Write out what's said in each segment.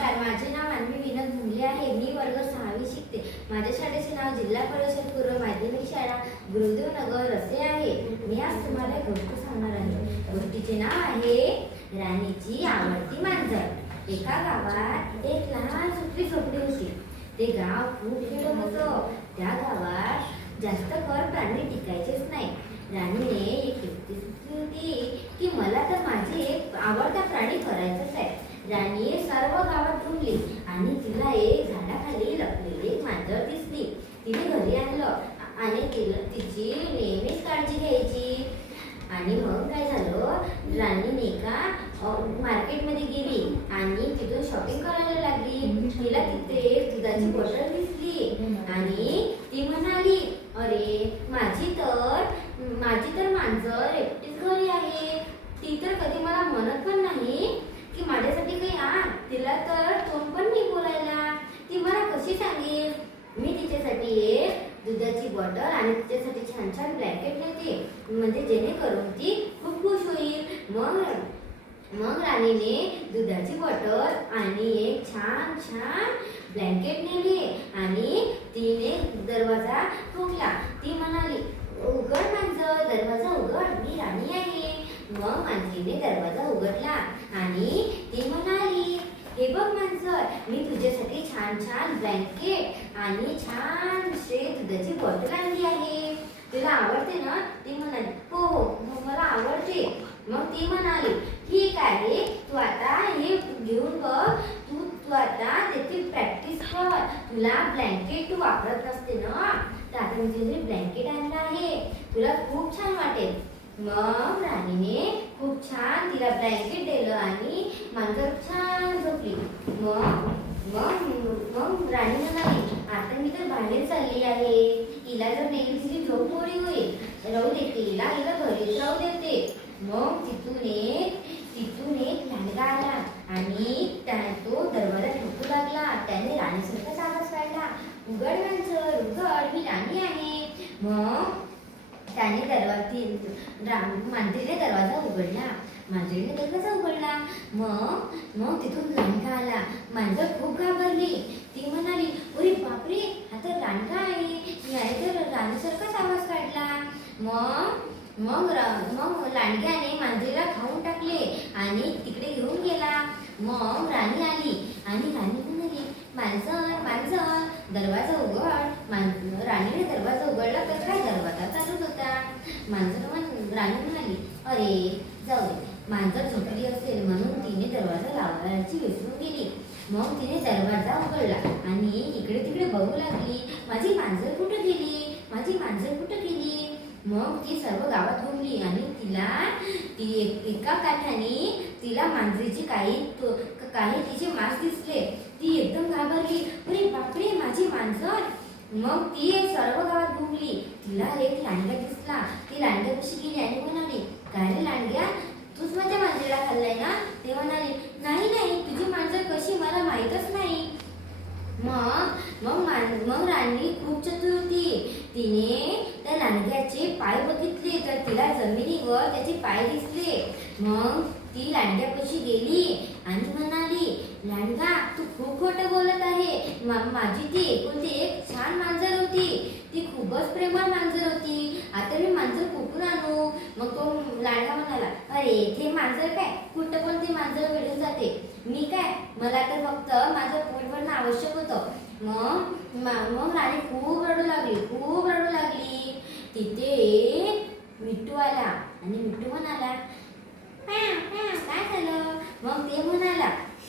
नमस्कार, माझे नाव अन्वी विनोद मुंगले आहे. मी वर्ग 6वी शिकते. माझ्या शाळेचे नाव जिल्हा परिषद पूर्व माध्यमिक शाळा गुरुदेव नगर असे आहे. मी आज तुम्हाला एक गोष्ट सांगणार आहे. गोष्टीचे नाव आहे राणीची आवडती मांजर. एका गावात एक लहान सुटली झोपडी होती. ते गाव खूप खेडं होतं. त्या गावात जास्त प्राणी टिकायचेच नाही. राणीने एक युक्ती सुचली होती की मला तर माझे एक आवडता प्राणी करायचंच आहे. राणी सर्व गावात घुमली आणि तिला एक झाडाखाली लपलेली एक मांजर दिसली. तिने घरी आणलं आणि तिची नेहमीच काळजी घ्यायची. आणि मग काय झालं, राणीने एका मार्केटमध्ये गेली आणि तिथून शॉपिंग करायला लागली. तिला तिथे एक दुधाची बॉटल दिसली आणि ती म्हणाली, अरे माझी तर मांजर एकटीच घरी आहे. ती तर कधी मला म्हणत पण नाही की माझ्यासाठी काही आण. तिला तर तोंड पण नाही बोलायला. ती मला कशी सांगेल? मी तिच्यासाठी एक दुधाची बॉटल आणि तिच्यासाठी छान छान ब्लँकेट नेते, म्हणजे जेणेकरून ती खूप खुश होईल. मग राणीने दुधाची बॉटल आणि एक छान छान ब्लँकेट नेले आणि तिने दरवाजा ठोकला. ती म्हणाली, उघड मांजर, दरवाजा उघड, मी राणी आहे. मग मांजरीने दरवाजा उघडला आणि ती म्हणाली, हे बघ मांजर, मी तुझ्यासाठी छान छान ब्लँकेट आणि छानसे दुधाची बॉटल आणली आहे. तुला आवडते ना? ती म्हणाली, हो हो मला आवडते. मग ती म्हणाली, ठीक आहे, तू आता हे घेऊन बघ. तू आता त्याची प्रॅक्टिस कर. तुला ब्लँकेट तू वापरत नसते ना, तर आता मी तुझे ब्लँकेट आणलं आहे. तुला खूप छान वाटेल. मग राणीने खूप छान तिला ब्लँकेट दिलं आणि मांजर छान झोपली. मग राणी म्हणाली, आता मी तर बाहेर चालली आहे. हिला जर नेहमीची झोप मोडी होईल, राहू देते हिला घरीच राहू देते. मग तिथून एक लांडगा आला आणि तो दरवाजा ठोकू लागला. त्याने राणीसारखाच आवाज काढला, उघड मांजर, उघड, मी राणी आहे. मग त्याने मांजरीने दरवाजा उघडला. मग तिथून लांडगा आला. मांजर खूप घाबरली. ती म्हणाली, अरे बापरे, हा तर लांडगा आहे. याने तर राणीसारखाच आवाज काढला. मग लांडग्याने मांजरीला खाऊन टाकले आणि तिकडे घेऊन गेला. मग राणी आली आणि राणी म्हणाली, मांजर, दरवाजा उघड. राणीने दरवाजा उघडला तर काय, दरवाजा चालूच होता. राणी म्हणाली, अरे जाऊ दे, मांजर झोपली असेल म्हणून तिने दरवाजा लावायची विसरून गेली. मग तिने दरवाजा उघडला आणि इकडे तिकडे बघू लागली, माझी मांजर कुठे गेली. मग ती सर्व गावात घुमली आणि एका काठाने तिला मांजरीची काही तिचे मांस दिसले. ती एकदम घाबरली, अरे बापरे, माझी मांजर. मग ती सर्व गावात घुमली. तिला एक लांडगा दिसला. ती लांडग्यापाशी गेली आणि म्हणाली, काय रे लांडग्या, तूच माझ्या मांजरीला खाल्लाय ना? ते म्हणाली, नाही, तुझी मांजर कशी, मला माहीतच नाही. मग राणी खूप चतुर होती. तिने त्या लांडग्याचे पाय बघितले तर तिला जमिनीवर त्याचे पाय दिसले. मग ती लांडग्यापाशी गेली आणि म्हणाली, लांडगा, तू खूप खोटं बोलत आहे. माझी ती एकुलती एक छान मांजर होती. ती खूपच प्रेमळ मांजर होती. आता मी मांजर कुठून आणू? मग तो लांडगा म्हणाला, अरे ते मांजर काय, कुठं पण ते मांजर भेटून जाते. मी काय, मला तर फक्त माझं पोट भरणं आवश्यक होतं. मग राणी खूप रडू लागली. तिथे मिट्टू आला आणि मिट्टू म्हणाला, काय झालं? मग ते म्हणाला,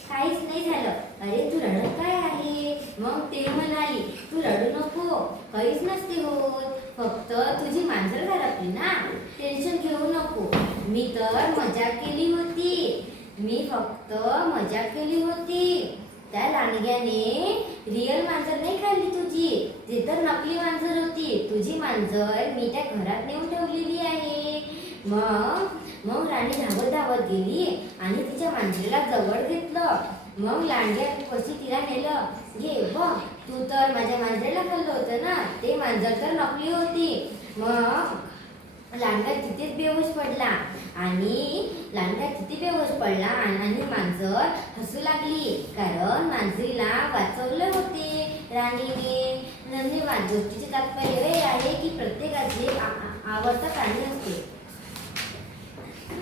काहीच नाही झालं. अरे तू रडत काय आहे? मग ते म्हणाली, तू रडू नको, काहीच नसते होत, फक्त तुझी मांजर घालवली ना, टेन्शन घेऊ नको. मी फक्त मजाक केली होती. त्या लांडग्याने रिअल मांजर नाही खाल्ली तुझी, ते तर नकली मांजर होती. तुझी मांजर मी त्या घरात नेऊन ठेवलेली आहे. मग राणी धावत गेली आणि तिच्या मांजरीला जवळ घेतलं. मग लांडग्यापाशी तिला नेलं, घे बघ, तू तर माझ्या मांजरीला खाल्लं होतं ना, ते मांजर तर नकली होती. लांडगा तिथेच बेहोश पडला आणि मांजर हसू लागली, कारण मांजरीला वाचवले होते राणीने. धन्यवाद. गोष्टीचे तात्पर्य हे आहे की प्रत्येकाचे आवडता प्राणी असते.